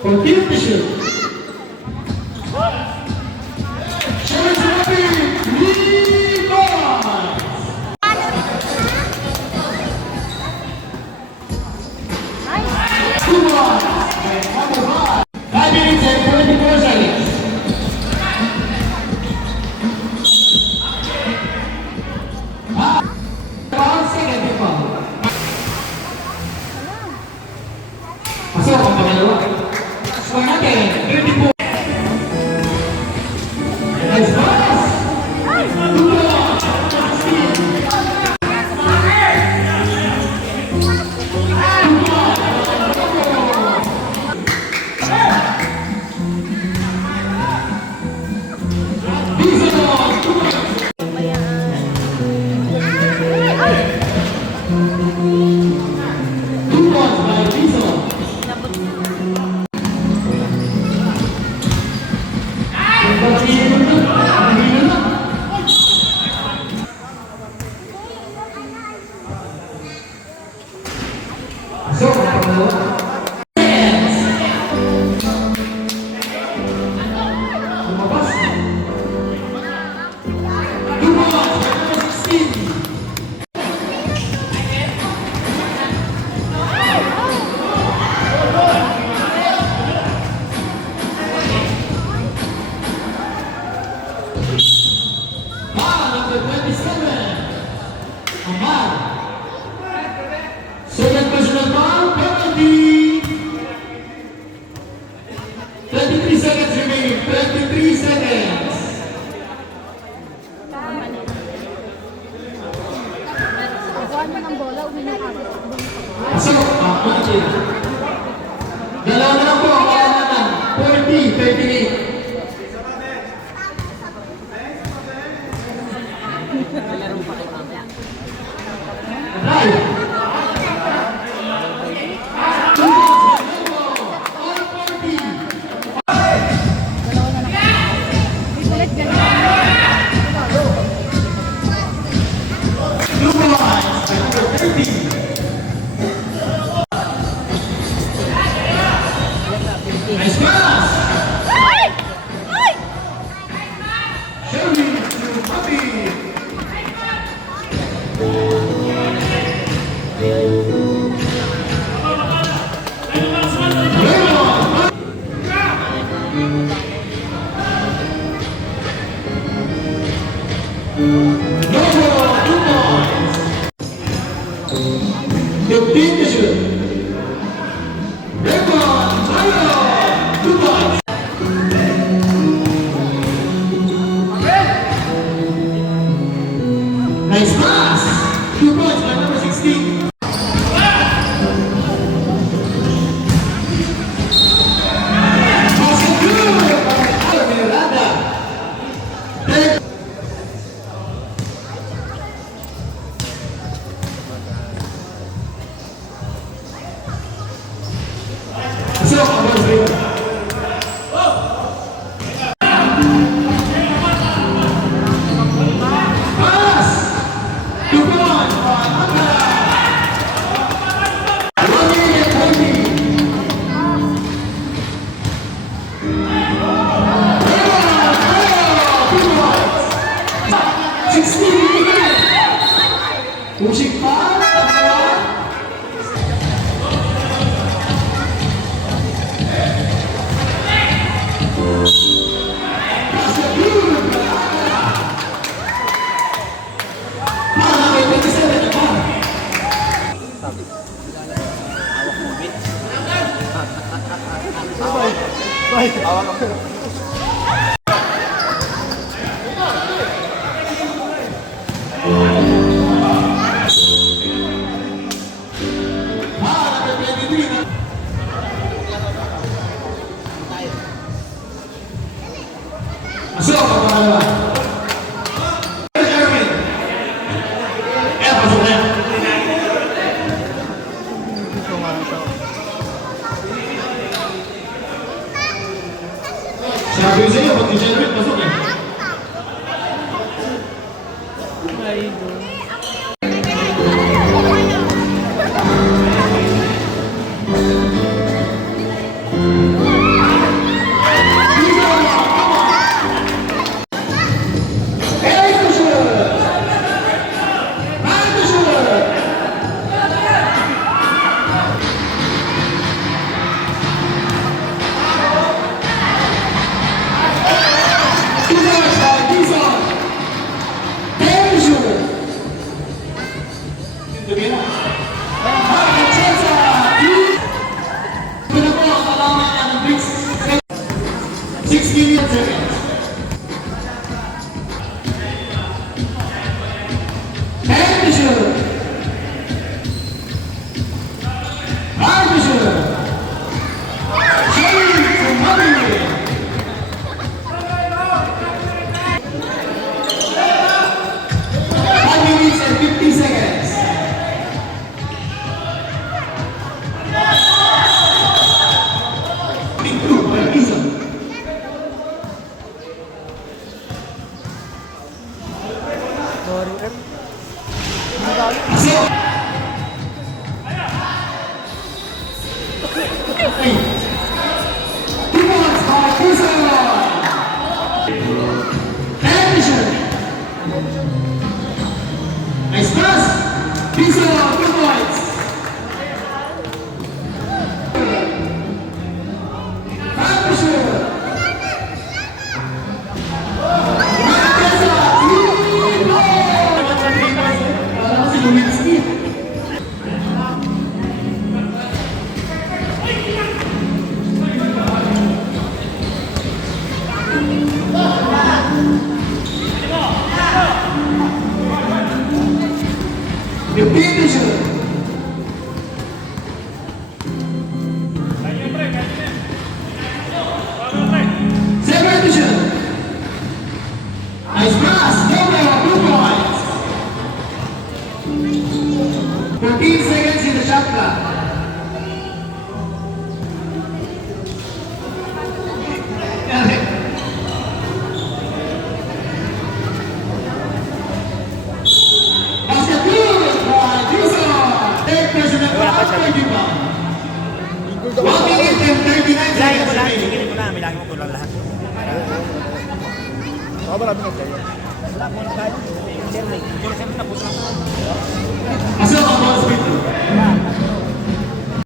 Continue to shoot. Pasok ang pangalawa. Score natin, 34. Nice pass! Second personal foul, penalty. 23 seconds remaining. 23 seconds. Pasok. Penalty. Dalawa na lang po. Kaya naman. 40, 38. Right. Nice pass! Shelby to Bobby! Nice pass! 2 points by number 16. Musik pa? Pasok ang pangalawa. Erwin. Pasok na. Sabi ko sa iyo, pag si Erwin, pasok eh. Nice pass! Piso, 2 points! The finisher. Second vision. Nice pass. No more. 2 points. 14 seconds in the shot clock. Bilangin mo lahat, sige mo na, bilangin mo lang lahat. Marami na tayo. Wala mo lang tayo. Sir, may. Sir, na po.